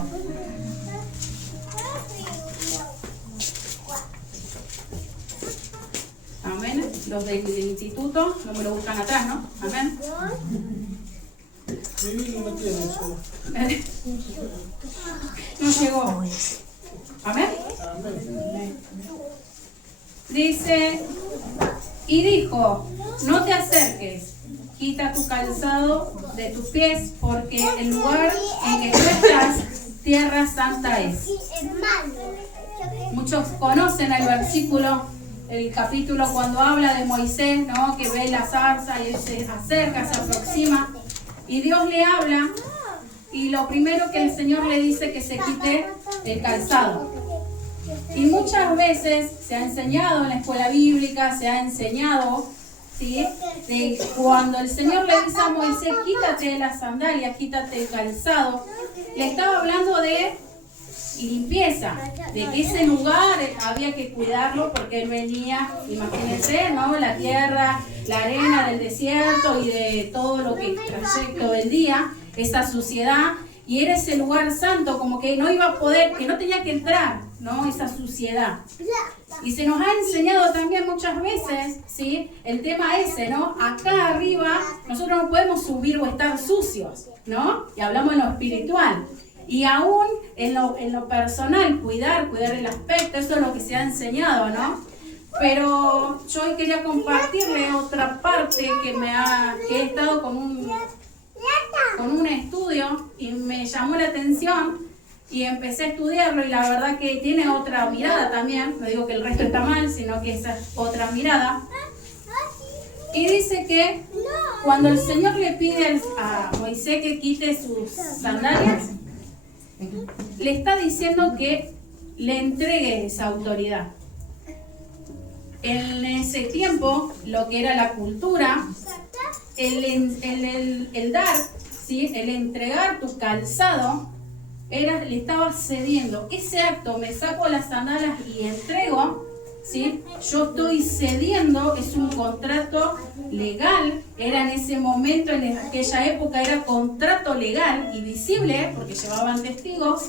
5. Amén. Los del instituto no me lo buscan atrás, ¿no? Amén. No llegó. Amén. Dice, y dijo, no te acerques, quita tu calzado de tus pies, porque el lugar en que tú estás, tierra santa es. Muchos conocen el versículo, el capítulo cuando habla de Moisés, ¿no? Que ve la zarza y él se acerca, se aproxima, y Dios le habla, y lo primero que el Señor le dice que se quite el calzado. Y muchas veces se ha enseñado en la escuela bíblica, se ha enseñado, ¿sí? De cuando el Señor le dice a Moisés, quítate las sandalias, quítate el calzado, le estaba hablando de limpieza, de que ese lugar había que cuidarlo porque él venía, imagínense, ¿no? La tierra, la arena del desierto y de todo lo que trayecto del día, esa suciedad, y era ese lugar santo, como que no iba a poder, que no tenía que entrar, ¿no? Esa suciedad. Y se nos ha enseñado también muchas veces, ¿sí? El tema ese, ¿no? Acá arriba nosotros no podemos subir o estar sucios, ¿no? Y hablamos en lo espiritual. Y aún en lo personal, cuidar el aspecto, eso es lo que se ha enseñado, ¿no? Pero yo hoy quería compartirle otra parte que he estado con un estudio y me llamó la atención y empecé a estudiarlo y la verdad que tiene otra mirada también, no digo que el resto está mal, sino que esa es otra mirada. Y dice que cuando el Señor le pide a Moisés que quite sus sandalias, le está diciendo que le entregue esa autoridad. En ese tiempo, lo que era la cultura, el dar, ¿sí? El entregar tu calzado, le estaba cediendo. Ese acto, me saco las sandalias y entrego, ¿sí? Yo estoy cediendo, es un contrato legal, era en ese momento, en aquella época era contrato legal y visible, porque llevaban testigos,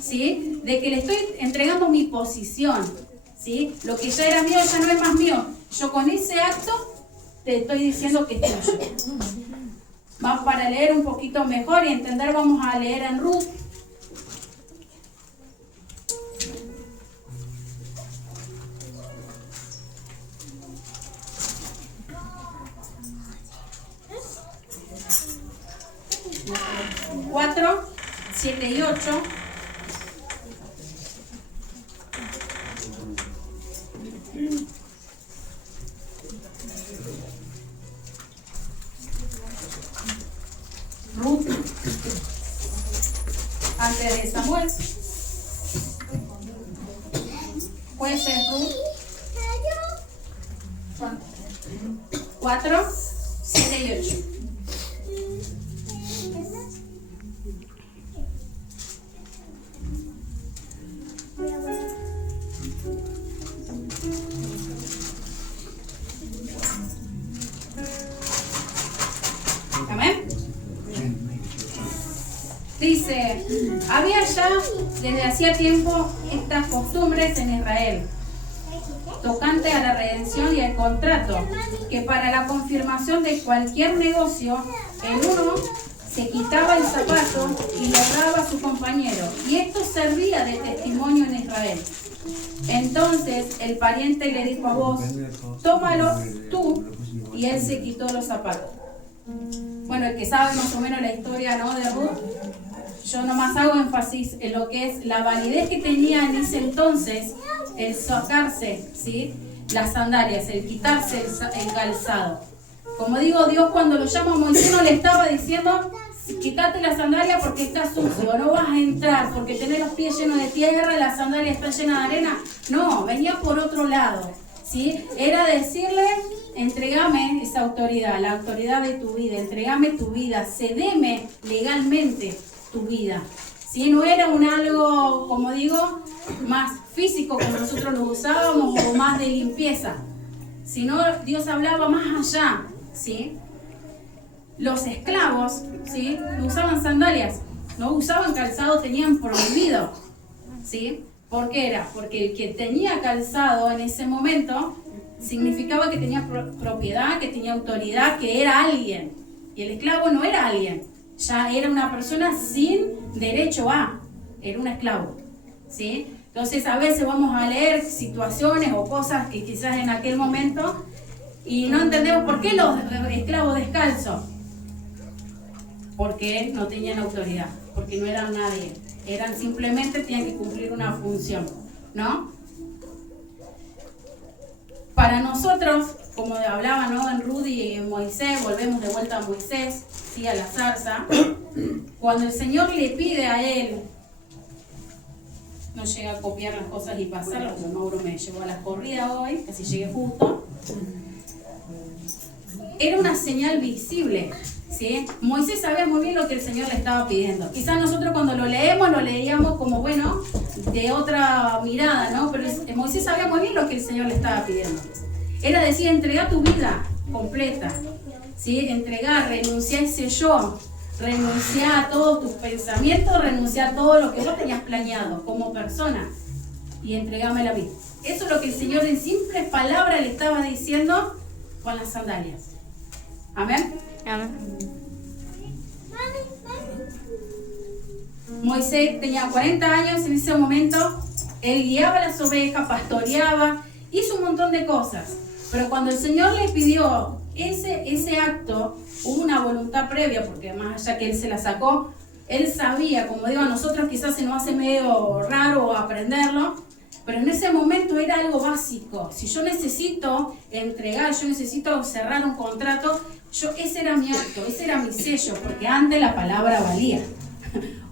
¿sí? De que le estoy entregando mi posición, ¿sí? Lo que ya era mío ya no es más mío. Yo con ese acto te estoy diciendo que es tuyo. Más para leer un poquito mejor y entender, vamos a leer en Ruth. Cuatro, 7 y 8. Ruth, antes de Samuel. Jueces, Ruth. 4, 7 y 8. Amén. Dice, había ya desde hacía tiempo estas costumbres en Israel, tocante a la redención y al contrato, que para la confirmación de cualquier negocio, el uno se quitaba el zapato y lo daba a su compañero, y esto servía de testimonio en Israel. Entonces el pariente le dijo a vos, tómalo tú, y él se quitó los zapatos. Bueno, el que sabe más o menos la historia, ¿no?, de Ruth, yo nomás hago énfasis en lo que es la validez que tenía en ese entonces el sacarse, ¿sí?, las sandalias, el quitarse el calzado. Como digo, Dios cuando lo llama a Moisés no le estaba diciendo, quítate la sandalia porque está sucio, no vas a entrar porque tenés los pies llenos de tierra, la sandalia está llena de arena. No, venía por otro lado, ¿sí? Era decirle, entregame esa autoridad, la autoridad de tu vida, entregame tu vida, cedeme legalmente tu vida. ¿Sí? No era un algo, como digo, más físico como nosotros lo usábamos o más de limpieza, sino Dios hablaba más allá, ¿sí? Los esclavos, ¿sí?, usaban sandalias, no usaban calzado, tenían prohibido, ¿sí? ¿Por qué era? Porque el que tenía calzado en ese momento significaba que tenía propiedad, que tenía autoridad, que era alguien. Y el esclavo no era alguien, ya era una persona sin derecho a, era un esclavo, ¿sí? Entonces a veces vamos a leer situaciones o cosas que quizás en aquel momento y no entendemos por qué los esclavos descalzos. Porque no tenían autoridad, porque no eran nadie, eran simplemente, tenían que cumplir una función, ¿no? Para nosotros, como hablaba, ¿no?, en Rudy y en Moisés, volvemos de vuelta a Moisés, ¿sí?, a la zarza. Cuando el Señor le pide a él, no llega a copiar las cosas y pasarlas, porque Mauro me llevó a la corrida hoy, casi llegué justo. Era una señal visible, ¿sí? Moisés sabía muy bien lo que el Señor le estaba pidiendo. Quizás nosotros cuando lo leemos, lo leíamos como, bueno, de otra mirada, ¿no? Pero Moisés sabía muy bien lo que el Señor le estaba pidiendo. Era decir, entrega tu vida completa, ¿sí? Entregar, renunciar a ese yo, renunciar a todos tus pensamientos, renunciar a todo lo que vos tenías planeado como persona y entregame la vida. Eso es lo que el Señor en simples palabras le estaba diciendo con las sandalias. Amén. Amén. Moisés tenía 40 años en ese momento, él guiaba las ovejas, pastoreaba, hizo un montón de cosas, pero cuando el Señor le pidió ese acto, hubo una voluntad previa, porque más allá que él se la sacó, él sabía, como digo, a nosotros quizás se nos hace medio raro aprenderlo, pero en ese momento era algo básico. Si yo necesito entregar, yo necesito cerrar un contrato, ese era mi acto, ese era mi sello, porque antes la palabra valía.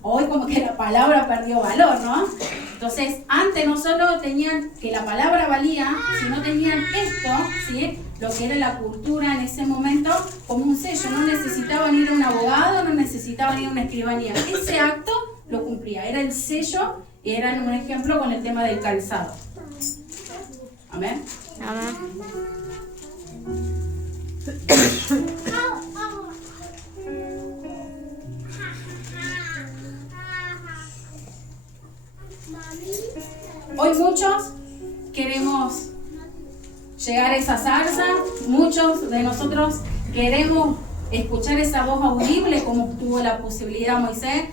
Hoy como que la palabra perdió valor, ¿no? Entonces, antes no solo tenían que la palabra valía, sino tenían esto, ¿sí?, lo que era la cultura en ese momento, como un sello. No necesitaban ir a un abogado, no necesitaban ir a una escribanía. Ese acto lo cumplía, era el sello y era un ejemplo con el tema del calzado. Amén. Amén. Hoy muchos queremos llegar a esa zarza, muchos de nosotros queremos escuchar esa voz audible como tuvo la posibilidad Moisés.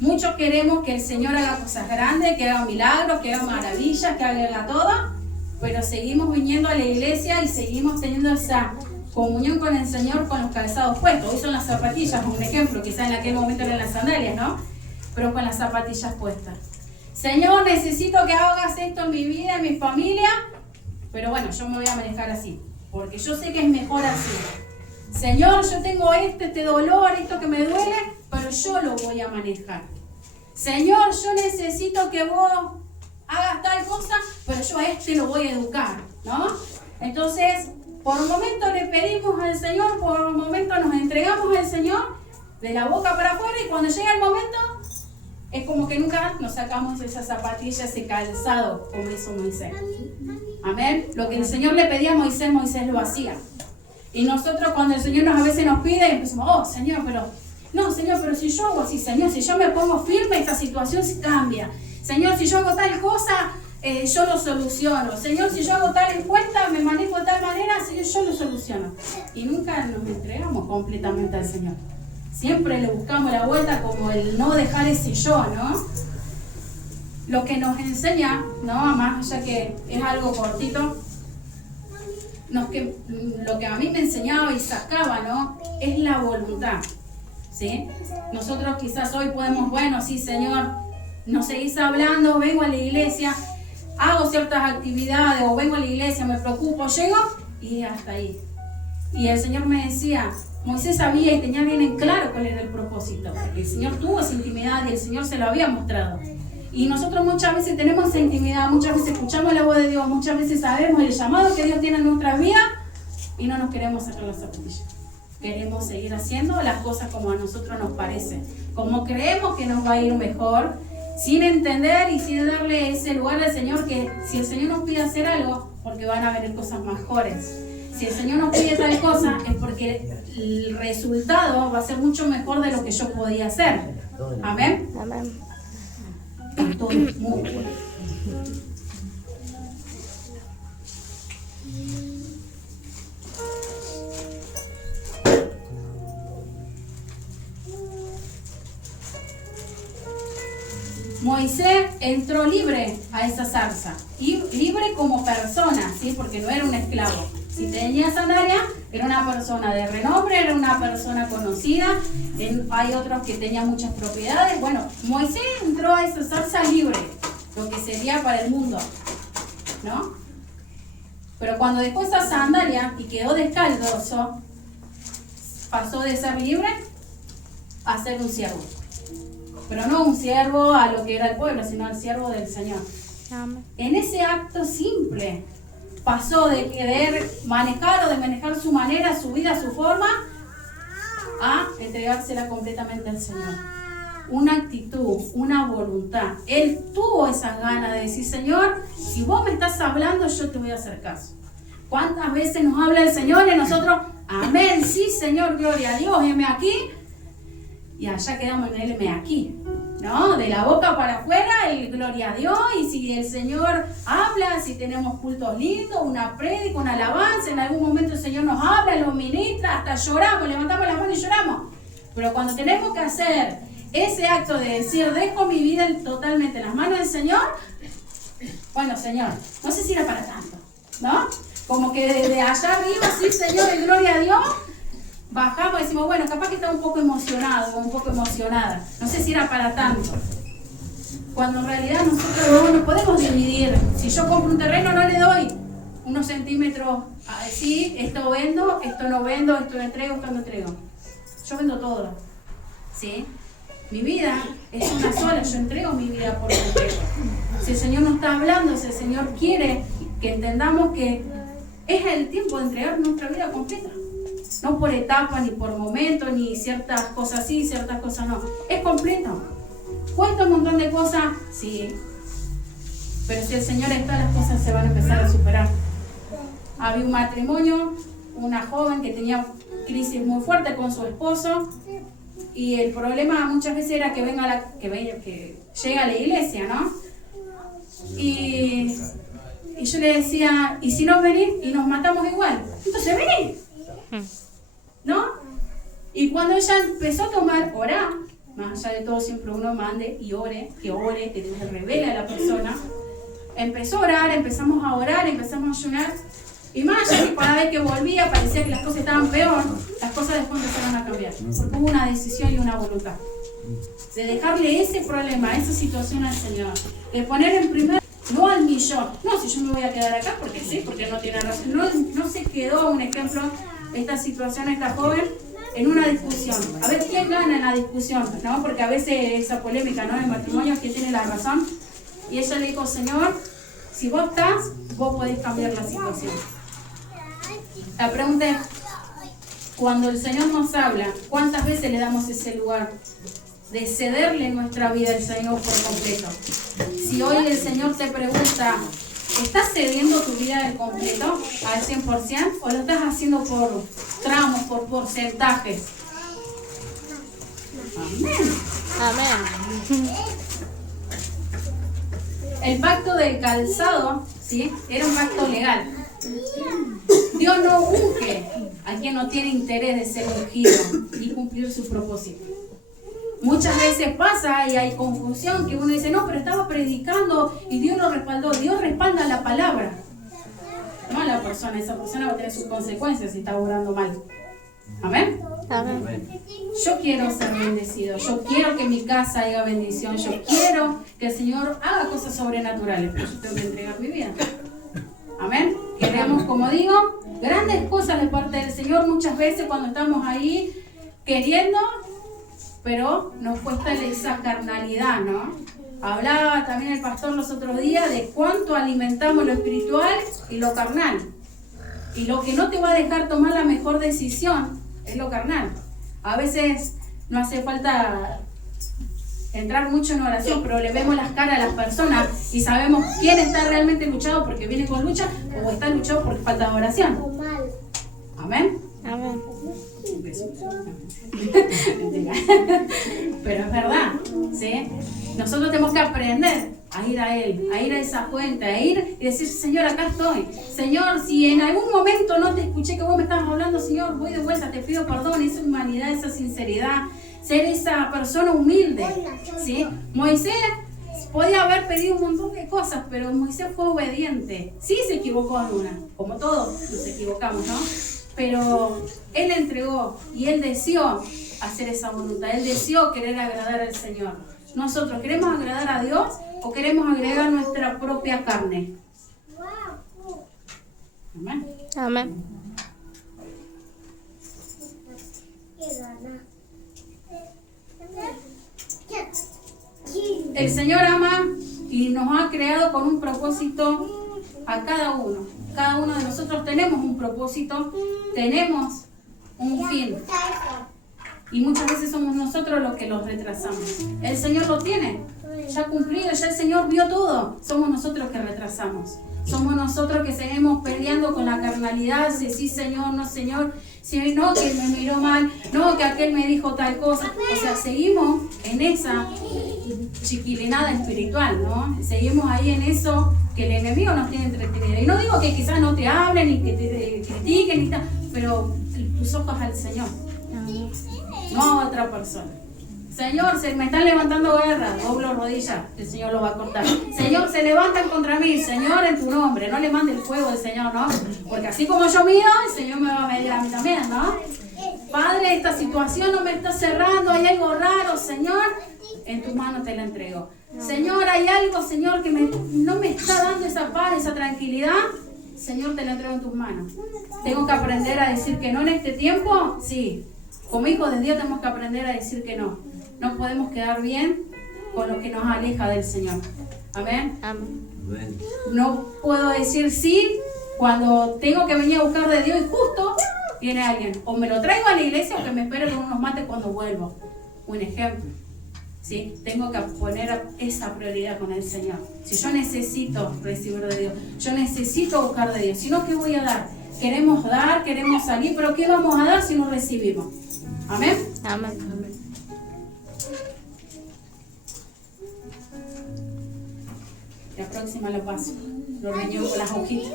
Muchos queremos que el Señor haga cosas grandes, que haga milagros, que haga maravillas, que haga todo, pero seguimos viniendo a la iglesia y seguimos teniendo esa comunión con el Señor con los calzados puestos. Hoy son las zapatillas, por un ejemplo, quizás en aquel momento eran las sandalias, ¿no? Pero con las zapatillas puestas. Señor, necesito que hagas esto en mi vida, en mi familia, pero bueno, yo me voy a manejar así, porque yo sé que es mejor así. Señor, yo tengo este dolor, esto que me duele, pero yo lo voy a manejar. Señor, yo necesito que vos hagas tal cosa, pero yo a lo voy a educar, ¿no? Entonces, por un momento le pedimos al Señor, por un momento nos entregamos al Señor, de la boca para afuera, y cuando llega el momento, es como que nunca nos sacamos esa zapatilla, ese calzado, como hizo Moisés. Amén. Lo que el Señor le pedía a Moisés, Moisés lo hacía. Y nosotros cuando el Señor a veces nos pide, empezamos, oh Señor, pero si yo hago así, Señor, si yo me pongo firme, esta situación se cambia. Señor, si yo hago tal cosa, yo lo soluciono. Señor, si yo hago tal cuenta, me manejo de tal manera, Señor, yo lo soluciono. Y nunca nos entregamos completamente al Señor. Siempre le buscamos la vuelta como el no dejar ese yo, ¿no? Lo que nos enseña, ¿no? Más allá que es algo cortito, lo que a mí me enseñaba y sacaba, ¿no? Es la voluntad, ¿sí? Nosotros quizás hoy podemos, bueno, sí, Señor, nos seguís hablando, vengo a la iglesia, hago ciertas actividades o vengo a la iglesia, me preocupo, llego y hasta ahí. Y el Señor me decía, Moisés sabía y tenía bien en claro cuál era el propósito, porque el Señor tuvo esa intimidad y el Señor se lo había mostrado. Y nosotros muchas veces tenemos esa intimidad, muchas veces escuchamos la voz de Dios, muchas veces sabemos el llamado que Dios tiene en nuestras vidas y no nos queremos sacar las zapatillas. Queremos seguir haciendo las cosas como a nosotros nos parece, como creemos que nos va a ir mejor, sin entender y sin darle ese lugar al Señor, que si el Señor nos pide hacer algo, porque van a venir cosas mejores. Si el Señor nos pide tal cosa, es porque el resultado va a ser mucho mejor de lo que yo podía hacer. Amén. Amén. Esto es muy bueno. Moisés entró libre a esa zarza, y libre como persona, ¿sí? Porque no era un esclavo. Si tenía sandalia, era una persona de renombre, era una persona conocida. Hay otros que tenían muchas propiedades. Bueno, Moisés entró a esa zarza libre, lo que sería para el mundo, ¿no? Pero cuando dejó esa sandalia y quedó descalzo, pasó de ser libre a ser un siervo. Pero no un siervo a lo que era el pueblo, sino al siervo del Señor. Amén. En ese acto simple, pasó de querer manejar o de manejar su manera, su vida, su forma, a entregársela completamente al Señor. Una actitud, una voluntad. Él tuvo esas ganas de decir, Señor, si vos me estás hablando, yo te voy a hacer caso. ¿Cuántas veces nos habla el Señor y nosotros, amén, sí, Señor, gloria a Dios, heme aquí? Y allá quedamos en el heme aquí, ¿no? De la boca para afuera, el gloria a Dios. Y si el Señor habla, si tenemos cultos lindos, una prédica, una alabanza, en algún momento el Señor nos habla, nos ministra, hasta lloramos, levantamos la mano y lloramos. Pero cuando tenemos que hacer ese acto de decir, dejo mi vida totalmente en las manos del Señor, bueno, Señor, no sé si era para tanto, ¿no? Como que desde allá arriba, sí, Señor, y gloria a Dios, bajamos y decimos, bueno, capaz que está un poco emocionado o un poco emocionada. No sé si era para tanto. Cuando en realidad nosotros no nos podemos dividir. Si yo compro un terreno, no le doy unos centímetros a decir, esto vendo, esto no vendo, esto entrego, esto no entrego. Yo vendo todo, ¿sí? Mi vida es una sola, yo entrego mi vida por completo. Si el Señor nos está hablando, si el Señor quiere que entendamos que es el tiempo de entregar nuestra vida completa. No por etapas, ni por momentos, ni ciertas cosas sí, ciertas cosas no. Es completo. ¿Cuesta un montón de cosas? Sí. Pero si el Señor está, las cosas se van a empezar a superar. Había un matrimonio, una joven que tenía crisis muy fuerte con su esposo. Y el problema muchas veces era que llega a la iglesia, ¿no? Y yo le decía, ¿y si no venís y nos matamos igual? Entonces vení, ¿no? Y cuando ella empezó a tomar, orar, más allá de todo siempre uno mande y ore, que se revele a la persona. Empezó a orar, empezamos a orar, empezamos a ayunar. Y más allá que cada vez que volvía parecía que las cosas estaban peor, las cosas después empezaron a cambiar. Porque hubo una decisión y una voluntad. De dejarle ese problema, esa situación al Señor. De poner en primer, no al millón. No, si yo me voy a quedar acá porque sí, porque no tiene razón. No se quedó, un ejemplo, esta situación, esta joven, en una discusión. A ver quién gana en la discusión, ¿no? Porque a veces esa polémica, ¿no? En matrimonio, ¿quién tiene la razón? Y ella le dijo, Señor, si vos estás, vos podés cambiar la situación. La pregunta es, cuando el Señor nos habla, ¿cuántas veces le damos ese lugar de cederle nuestra vida al Señor por completo? Si hoy el Señor te pregunta, ¿estás cediendo tu vida al completo, al 100%? ¿O lo estás haciendo por tramos, por porcentajes? Amén. Amén. El pacto del calzado, ¿sí? Era un pacto legal. Dios no unge a quien no tiene interés de ser ungido y cumplir su propósito. Muchas veces pasa y hay confusión que uno dice, no, pero estaba predicando y Dios lo respaldó. Dios respalda la palabra, no a la persona. Esa persona va a tener sus consecuencias si está orando mal. Amén. Amén. Yo quiero ser bendecido, yo quiero que mi casa haya bendición, yo quiero que el Señor haga cosas sobrenaturales, pero yo tengo que entregar mi vida. Amén. Queremos, como digo, grandes cosas de parte del Señor muchas veces cuando estamos ahí queriendo, pero nos cuesta esa carnalidad, ¿no? Hablaba también el pastor los otros días de cuánto alimentamos lo espiritual y lo carnal. Y lo que no te va a dejar tomar la mejor decisión es lo carnal. A veces no hace falta entrar mucho en oración, pero le vemos las caras a las personas y sabemos quién está realmente luchado porque viene con lucha o está luchado porque falta de oración. Amén. Amén. pero es verdad, ¿sí? Nosotros tenemos que aprender a ir a Él, a ir a esa fuente, a ir y decir, Señor, acá estoy. Señor, si en algún momento no te escuché que vos me estabas hablando, Señor, voy de vuelta, te pido perdón, esa humanidad, esa sinceridad, ser esa persona humilde, ¿sí? Moisés podía haber pedido un montón de cosas, pero Moisés fue obediente. Sí se equivocó en una, como todos nos equivocamos, ¿no? Pero él entregó y él deseó hacer esa voluntad, él deseó querer agradar al Señor. Nosotros, ¿queremos agradar a Dios o queremos agregar nuestra propia carne? Amén. Amén. El Señor ama y nos ha creado con un propósito a cada uno. Cada uno de nosotros tenemos un propósito, tenemos un fin. Y muchas veces somos nosotros los que los retrasamos. El Señor lo tiene, ya cumplido, ya el Señor vio todo. Somos nosotros que retrasamos. Somos nosotros que seguimos peleando con la carnalidad. Sí, Señor, no, Señor. Sí, no, que me miró mal. No, que aquel me dijo tal cosa. O sea, seguimos en esa chiquilinada espiritual, ¿no? Seguimos ahí en eso que el enemigo nos tiene entretenido. Y no digo que quizás no te hablen ni que te critiquen, ni tal, pero tus ojos al Señor, no a otra persona. Señor, se me están levantando guerra, doblo rodillas, el Señor lo va a cortar. Señor, se levantan contra mí, Señor, en tu nombre, no le mande el fuego del Señor, ¿no? Porque así como yo mido, el Señor me va a medir a mí también, ¿no? Padre, esta situación no me está cerrando, hay algo raro, Señor, en tus manos te la entrego. Señor, hay algo, Señor, que no me está dando esa paz, esa tranquilidad, Señor, te la entrego en tus manos. Tengo que aprender a decir que no en este tiempo, sí. Como hijos de Dios tenemos que aprender a decir que no. No podemos quedar bien con lo que nos aleja del Señor. Amén. Amén. No puedo decir sí cuando tengo que venir a buscar de Dios y justo viene alguien. O me lo traigo a la iglesia o que me espere con unos mates cuando vuelvo. Un ejemplo. ¿Sí? Tengo que poner esa prioridad con el Señor. Si yo necesito recibir de Dios, yo necesito buscar de Dios. Si no, ¿qué voy a dar? Queremos dar, queremos salir, pero ¿qué vamos a dar si no recibimos? Amén. Amén. La próxima lo paso. Lo reño con las hojitas.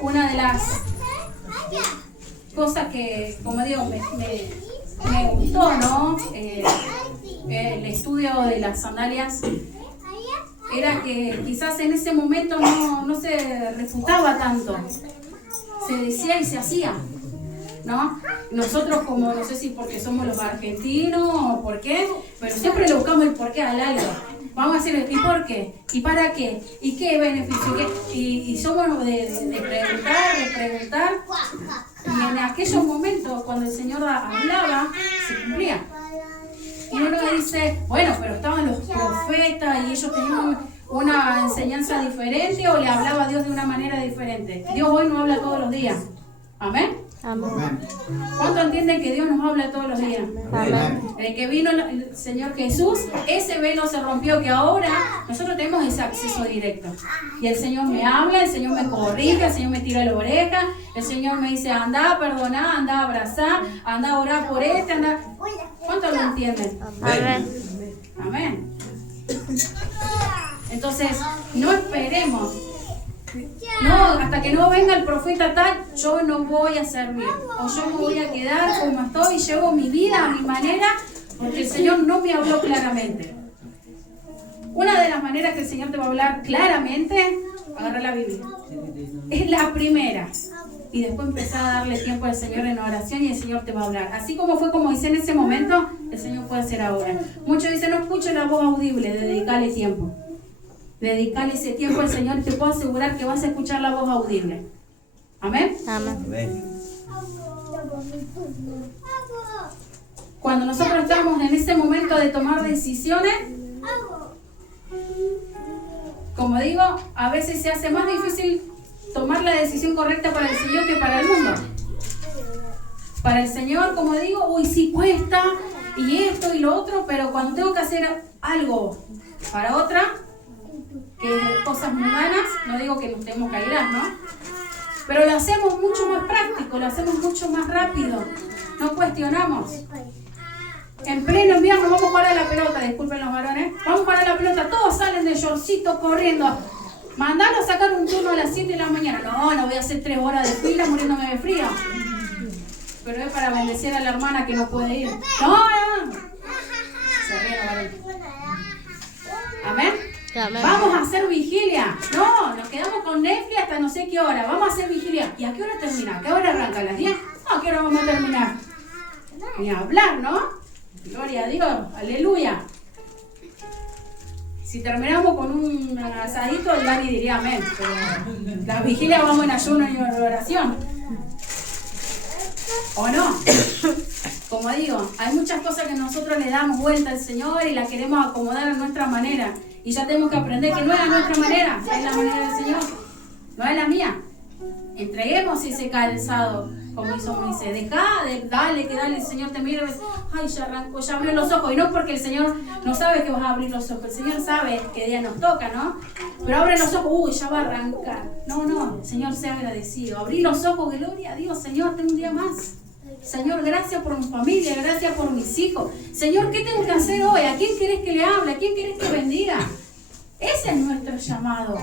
Una de las cosas que, como digo, me gustó, ¿no? El estudio de las sandalias era que quizás en ese momento no se refutaba tanto. Se decía y se hacía, ¿no? Nosotros como, no sé si porque somos los argentinos o por qué, pero siempre le buscamos el porqué al algo. Vamos a decir, ¿y por qué? ¿Y para qué? ¿Y qué beneficio? Y somos de preguntar. Y en aquellos momentos, cuando el Señor hablaba, se cumplía. Y uno dice, bueno, pero estaban los profetas y ellos tenían una enseñanza diferente o le hablaba a Dios de una manera diferente. Dios hoy no habla todos los días. ¿Amén? Amén. ¿Cuánto entienden que Dios nos habla todos los días? Amén. Desde que vino el Señor Jesús, ese velo se rompió, que ahora nosotros tenemos ese acceso directo. Y el Señor me habla, el Señor me corrige, el Señor me tira la oreja, el Señor me dice, anda a perdonar, anda a abrazar, anda a orar por anda. ¿Cuántos lo entienden? Amén. Amén. Entonces, no esperemos. No, hasta que no venga el profeta tal, yo no voy a servir. O yo me voy a quedar como estoy y llevo mi vida a mi manera, porque el Señor no me habló claramente. Una de las maneras que el Señor te va a hablar claramente, agarra la Biblia. Es la primera. Y después empezar a darle tiempo al Señor en oración y el Señor te va a hablar. Así como fue como dice en ese momento, el Señor puede hacer ahora. Muchos dicen, no escuchen la voz audible, dedicarle tiempo. Dedicarle ese tiempo al Señor y te puedo asegurar que vas a escuchar la voz audible. ¿Amén? Amén. Cuando nosotros estamos en ese momento de tomar decisiones, como digo, a veces se hace más difícil tomar la decisión correcta para el Señor que para el mundo. Para el Señor, como digo, uy, sí cuesta, y esto y lo otro, pero cuando tengo que hacer algo para otra, que cosas mundanas, no digo que nos tenemos que airar, ¿no? Pero lo hacemos mucho más práctico, lo hacemos mucho más rápido. No cuestionamos. En pleno invierno vamos a jugar a la pelota, disculpen los varones. Vamos a jugar a la pelota, todos salen de shortcito corriendo. Mandarlo a sacar un turno a las 7 de la mañana. No voy a hacer 3 horas de fila muriéndome de frío. Pero es para bendecir a la hermana que no puede ir. No. Se ríen los varones. Amén. Amén. Vamos a hacer vigilia. No, nos quedamos con Netflix hasta no sé qué hora. Vamos a hacer vigilia. ¿Y a qué hora termina? ¿A qué hora arranca? ¿A las 10? No, ¿a qué hora vamos a terminar? Ni a hablar, ¿no? Gloria a Dios. Aleluya. Si terminamos con un asadito, el Dani diría amén. Pero la vigilia vamos en ayuno y en oración. ¿O no? Como digo, hay muchas cosas que nosotros le damos vuelta al Señor y la queremos acomodar a nuestra manera. Y ya tenemos que aprender que no es a nuestra manera, es la manera del Señor, no es la mía. Entreguemos ese calzado, como hizo Moisés. Dale, el Señor te mira y dice, ay, ya arrancó, ya abrió los ojos. Y no porque el Señor no sabe que vas a abrir los ojos, el Señor sabe qué día nos toca, ¿no? Pero abre los ojos, uy, ya va a arrancar. No, el Señor sea agradecido. Abrí los ojos, gloria a Dios, Señor, tengo un día más. Señor, gracias por mi familia, gracias por mis hijos. Señor, ¿qué tengo que hacer hoy? ¿A quién querés que le hable? ¿A quién querés que bendiga? Ese es nuestro llamado.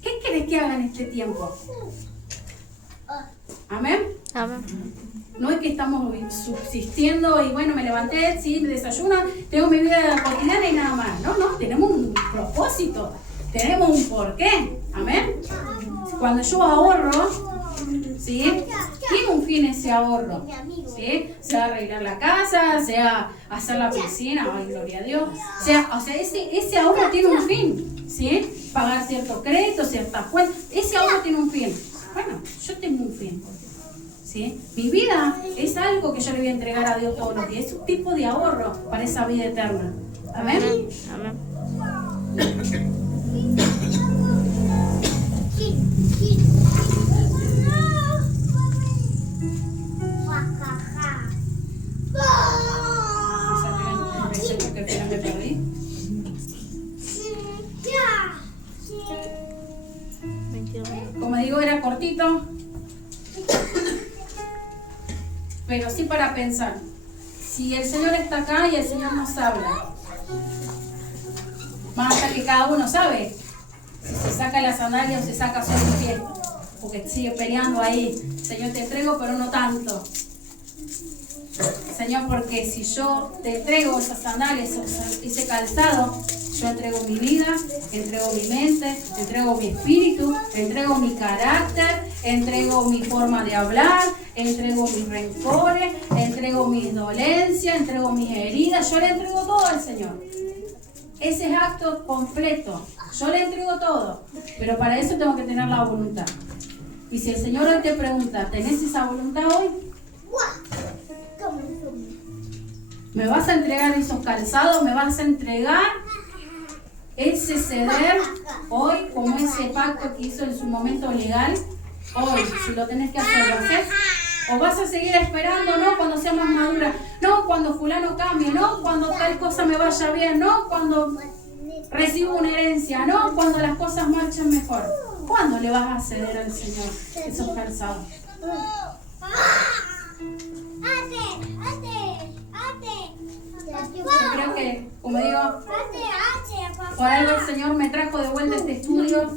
¿Qué querés que haga en este tiempo? Amén. Amén. No es que estamos subsistiendo y bueno, me levanté, sí, me desayuno, tengo mi vida cotidiana y nada más. No, tenemos un propósito, tenemos un porqué. Amén. Cuando yo ahorro, ¿sí? Tiene un fin ese ahorro, ¿sí? Sea arreglar la casa, sea hacer la piscina, ay, gloria a Dios. O sea, ese ahorro tiene un fin, ¿sí? Pagar ciertos créditos, ciertas cuentas, ese ahorro tiene un fin. Bueno, yo tengo un fin, ¿sí? Mi vida es algo que yo le voy a entregar a Dios todos los días, es un tipo de ahorro para esa vida eterna. Amén. Amén. Me perdí. Como digo, era cortito, pero sí para pensar. Si el Señor está acá y el Señor nos habla, más allá que cada uno sabe si se saca la sandalia o se saca solo el pie, porque sigue peleando ahí. Señor, te entrego, pero no tanto. Señor, porque si yo te entrego esas sandalias, ese calzado, yo entrego mi vida, entrego mi mente, entrego mi espíritu, entrego mi carácter, entrego mi forma de hablar, entrego mis rencores, entrego mis dolencias, entrego mis heridas, yo le entrego todo al Señor. Ese es acto completo, yo le entrego todo, pero para eso tengo que tener la voluntad. Y si el Señor hoy te pregunta, ¿tenés esa voluntad hoy? ¿Me vas a entregar esos calzados? ¿Me vas a entregar ese ceder hoy como ese pacto que hizo en su momento legal? Hoy, si lo tenés que hacer, ¿lo haces? ¿O vas a seguir esperando, no, cuando sea más madura? No, cuando fulano cambie, no, cuando tal cosa me vaya bien, no, cuando recibo una herencia, no, cuando las cosas marchen mejor. ¿Cuándo le vas a ceder al Señor esos calzados? Yo creo que, como digo, por algo el Señor me trajo de vuelta a este estudio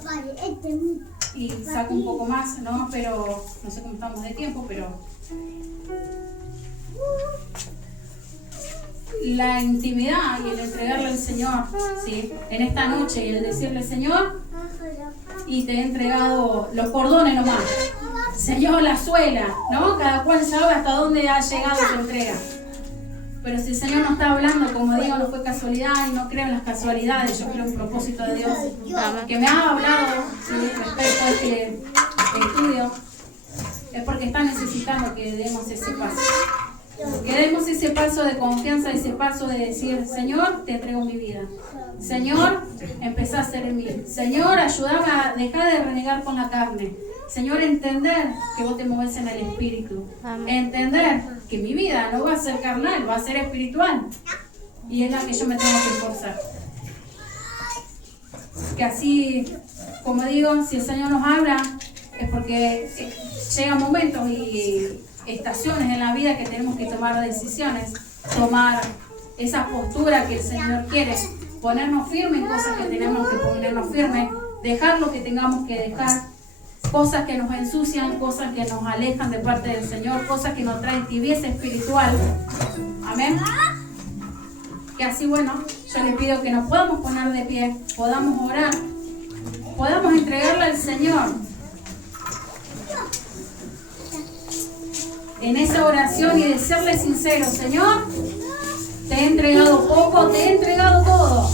y saco un poco más, ¿no? Pero no sé cómo estamos de tiempo, pero la intimidad y el entregarle al Señor, ¿sí? En esta noche y el decirle, Señor, y te he entregado los cordones nomás, Señor, la suela, ¿no? Cada cual sabe hasta dónde ha llegado su entrega. Pero si el Señor nos está hablando, como digo, no fue casualidad y no creo en las casualidades, yo creo en un propósito de Dios que me ha hablado, ¿sí? Respecto a este estudio, es porque está necesitando que demos ese paso. Que demos ese paso de confianza, ese paso de decir, Señor, te entrego mi vida. Señor, empezá a ser en mí. Señor, ayúdame a dejar de renegar con la carne. Señor, entender que vos te mueves en el espíritu. Amén. Entender que mi vida no va a ser carnal, va a ser espiritual. Y es la que yo me tengo que esforzar. Que así, como digo, si el Señor nos habla, es porque llegan momentos y estaciones en la vida que tenemos que tomar decisiones, tomar esa postura que el Señor quiere, ponernos firmes en cosas que tenemos que ponernos firmes, dejar lo que tengamos que dejar, cosas que nos ensucian, cosas que nos alejan de parte del Señor, cosas que nos traen tibieza espiritual. Amén. Que así, bueno, yo les pido que nos podamos poner de pie, podamos orar, podamos entregarle al Señor en esa oración y de serle sincero: Señor, te he entregado poco, te he entregado todo.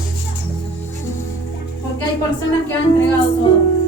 Porque hay personas que han entregado todo.